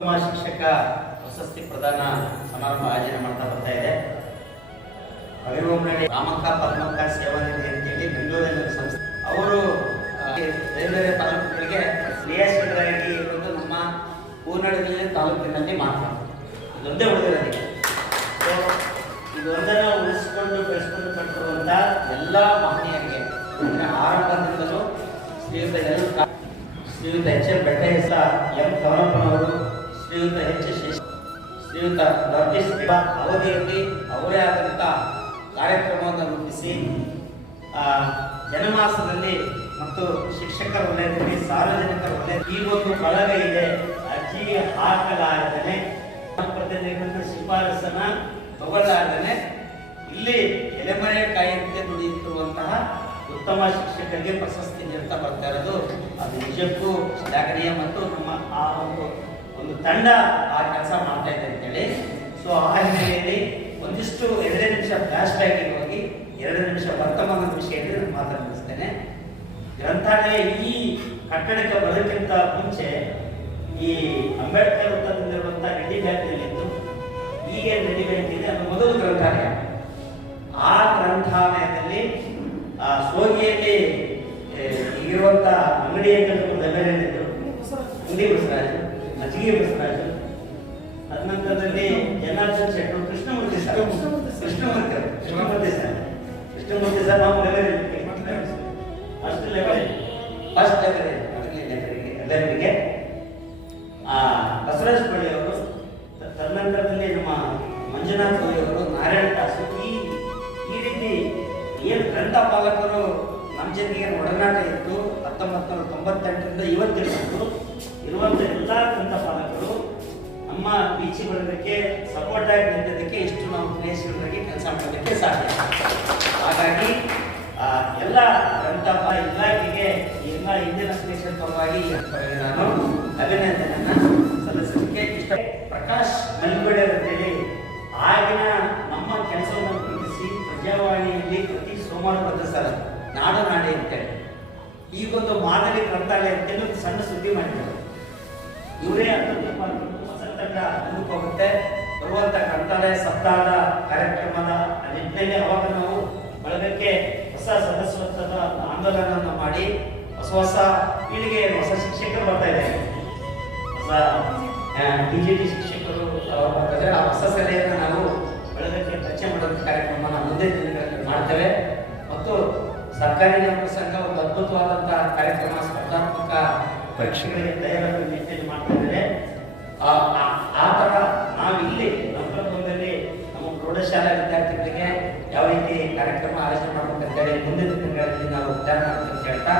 ಶಿಕ್ಷಕ ಪ್ರಶಸ್ತಿ ಪ್ರದಾನ ಸಮಾರಂಭ ಆಯೋಜನೆ ಮಾಡ್ತಾ ಬರ್ತಾ ಇದೆ. ಅವಿರೋಮಣಿ ರಾಮಕ್ಕ ಪದ್ಮಕ್ಕ ಸೇವಾ ನಿಧಿ ಅಂತೇಳಿ ಬೆಂಗಳೂರಿನ ಸಂಸ್ಥೆ ಅವರು ಬೇರೆ ಬೇರೆ ತಾಲೂಕುಗಳಿಗೆ ಕ್ರಿಯಾಶೀಲರಾಗಿ ಇರೋದು ನಮ್ಮ ಹೂನಾಡಿನಲ್ಲಿ ತಾಲೂಕಿನಲ್ಲಿ ಮಾತ್ರ ಇದೊಂದೇ ಉಳಿದಿರೋದಿಲ್ಲ. ಇದೊಂದನ್ನು ಉಳಿಸಿಕೊಂಡು ಬೆಳೆಸ್ಕೊಂಡು ಕಟ್ಟಿರುವಂಥ ಎಲ್ಲ ಮಹನೀಯರಿಗೆ ಆರಂಭದಿಂದಲೂ ಶ್ರೀಯುತ ಎಚ್ ಎಲ್ ಬೆಟ್ಟೆಸ ಎಂ ಕಮಲಪ್ಪನವರು, ಶ್ರೀಯುತ ಎಚ್ ಶೇಷ, ಶ್ರೀಯುತ ಡಾಕ್ಟರ್ ಅವಧಿಯಲ್ಲಿ ಅವರೇ ಆದಂಥ ಕಾರ್ಯಕ್ರಮವನ್ನು ರೂಪಿಸಿ ಜನಮಾಸದಲ್ಲಿ ಮತ್ತು ಶಿಕ್ಷಕರ ವಲಯದಲ್ಲಿ ಸಾರ್ವಜನಿಕರ ವಲಯ ಈ ಒಂದು ಬಳಗ ಇದೆ. ಅರ್ಜಿ ಹಾಕಲಾಗದೇ ಪ್ರತಿನಿಧಿಗಳ ಶಿಫಾರಸನ್ನ ತಗೊಳ್ಳಾಗದೇ ಇಲ್ಲಿ ಎಲೆಮರೆ ಕಾಯಂತೆ ದುಡಿಯುತ್ತಿರುವಂತಹ ಉತ್ತಮ ಶಿಕ್ಷಕರಿಗೆ ಪ್ರಶಸ್ತಿ ನೀಡ್ತಾ ಬರ್ತಾ ಇರೋದು ಅದು ನಿಜಕ್ಕೂ ಶ್ಲಾಘನೀಯ. ಮತ್ತು ನಮ್ಮ ಆ ಒಂದು ತಂಡ ಆ ಕೆಲಸ ಮಾಡ್ತಾ ಇದೆ ಅಂತೇಳಿ. ಸೊ ಆ ಹಿನ್ನೆಲೆಯಲ್ಲಿ ಒಂದಿಷ್ಟು 2 ನಿಮಿಷ ಫ್ಲಾಶ್ ಬ್ಯಾಕಿಗೆ ಹೋಗಿ 2 ನಿಮಿಷ ವರ್ತಮಾನದ ವಿಷಯದಲ್ಲಿ ನಾನು ಮಾತನಾಡಿಸ್ತೇನೆ. ಗ್ರಂಥಾಲಯ ಈ ಕಟ್ಟಡಕ್ಕೆ ಬರೋದಕ್ಕಿಂತ ಮುಂಚೆ ಈ ಅಂಬೇಡ್ಕರ್ ವೃತ್ತದಲ್ಲಿರುವಂಥ ರೆಡ್ಡಿ ಬ್ಯಾಂಕ್ನಲ್ಲಿತ್ತು. ಈಗ ರೆಡ್ಡಿ ಬ್ಯಾಂಕ್ ಇದೆ, ಅದು ಮೊದಲು ಗ್ರಂಥಾಲಯ. ಆ ಗ್ರಂಥಾಲಯದಲ್ಲಿ ಸೋಗಿಯಲ್ಲಿ ಇರುವಂತ ಅಂಗಡಿಯ ಲೈಬ್ರರಿಯಲ್ಲಿದ್ದರು ಅಂಗಡಿ ಬಸವರಾಜು, ಮಜ್ಜಿಗೆ ಬಸವರಾಜು, ತದನಂತರದಲ್ಲಿ ಜನಾರ್ದನ್ ಶೆಟ್ಟರು, ಕೃಷ್ಣಮೂರ್ತಿ ಸರ್ ನಾವು ಲೈಬ್ರರಿಗೆ ಬಸವರಾಜ ಪಳ್ಳಿ ಅವರು, ತದನಂತರದಲ್ಲಿ ನಮ್ಮ ಮಂಜುನಾಥ್ ಅವರು, ನಾರಾಯಣ ದಾಸು, ಈ ರೀತಿ ಏನು ಗ್ರಂಥಪಾಲಕರು ನಮ್ಮ ಜೊತೆಗೆ ಒಡನಾಟ ಇತ್ತು. 1998ರಿಂದ ಇವತ್ತಿನವರೆಗೂ ಇರುವಂಥ ಎಲ್ಲ ಗ್ರಂಥಪಾಲಕರು ನಮ್ಮ ಬೀಚಿ ಬರೋದಕ್ಕೆ ಸಪೋರ್ಟ್ ಆಗಿ ನಿಂತಿದ್ದಕ್ಕೆ ಇಷ್ಟು ನಾವು ಕ್ರಿಯಾಶೀಲರಾಗಿ ಕೆಲಸ ಮಾಡೋದಕ್ಕೆ ಸಾಧ್ಯ. ಹಾಗಾಗಿ ಎಲ್ಲ ಗ್ರಂಥಪಾಲ ಇಲಾಖೆಗೆ ಎಲ್ಲ ಇಂದಿನ ಸ್ಟೇಷನ್ ಪರವಾಗಿ ನಾನು ಅಭಿನಂದನೆಯನ್ನು ಸಲ್ಲಿಸಲಿಕ್ಕೆ ಇಷ್ಟ. ಪ್ರಕಾಶ್ ಮಲ್ಬೇಡೆ ಅಂತೇಳಿ ಆಗಿನ ನಮ್ಮ ಕೆಲಸವನ್ನು ಗುರುತಿಸಿ ಪ್ರಜಾವಾಣಿಯಲ್ಲಿ ಪ್ರತಿ ಸೋಮವಾರ ಬಂದ ಸರ್ ನಾಡು ನಾಡಿ ಅಂತೇಳಿ ಈಗೊಂದು ಮಾದರಿ ಗ್ರಂಥಾಲಯ ಅಂತೇಳಿ ಒಂದು ಸಣ್ಣ ಸುದ್ದಿ ಮಾಡಿದ್ದಾರೆ. ಇವರೇ ಹೊಸ ತಂಡ ಮುಂದಕ್ಕೆ ಹೋಗುತ್ತೆ. ಬರುವಂಥ ಗ್ರಂಥಾಲಯ ಸಪ್ತಾಹದ ಕಾರ್ಯಕ್ರಮದ ನಿಟ್ಟಿನಲ್ಲಿ ಅವಾಗ ನಾವು ಬಳಗಕ್ಕೆ ಹೊಸ ಸದಸ್ಯತ್ವದ ಆಂದೋಲನವನ್ನು ಮಾಡಿ ಹೊಸ ಪೀಳಿಗೆ ಹೊಸ ಶಿಕ್ಷಕರು ಬರ್ತಾ ಇದ್ದಾರೆ. ಹೊಸ DGT ಶಿಕ್ಷಕರು ಬರ್ತಾರೆ. ಆ ಹೊಸ ಸಲಹೆಯನ್ನು ನಾವು ಬಳಗಕ್ಕೆ ಪರಿಚಯ ಮಾಡುವಂಥ ಕಾರ್ಯಕ್ರಮನ ಮುಂದಿನ ದಿನಗಳಲ್ಲಿ ಮಾಡ್ತೇವೆ. ಮತ್ತು ಸರ್ಕಾರಿ ನೌಕರ ಸಂಘ ಒಂದು ಅದ್ಭುತವಾದಂತಹ ಕಾರ್ಯಕ್ರಮ ಸ್ಪರ್ಧಾತ್ಮಕ ಪರೀಕ್ಷೆಗಳಿಗೆ ತಯಾರಾಗಿ ನಿಟ್ಟಿನಲ್ಲಿ ಮಾಡ್ತಾ ಇದ್ದಾರೆ. ಆ ಥರ ನಾವಿಲ್ಲಿ ನೌಕರದಲ್ಲಿ ನಮ್ಮ ಪ್ರೌಢಶಾಲಾ ವಿದ್ಯಾರ್ಥಿಗಳಿಗೆ ಯಾವ ರೀತಿ ಕಾರ್ಯಕ್ರಮ ಆಯೋಜನೆ ಮಾಡಬೇಕಂತೇಳಿ ಮುಂದಿನ ದಿನಗಳಲ್ಲಿ ನಾವು ವಿಚಾರ ಮಾಡ್ತೀವಿ ಅಂತ ಹೇಳ್ತಾ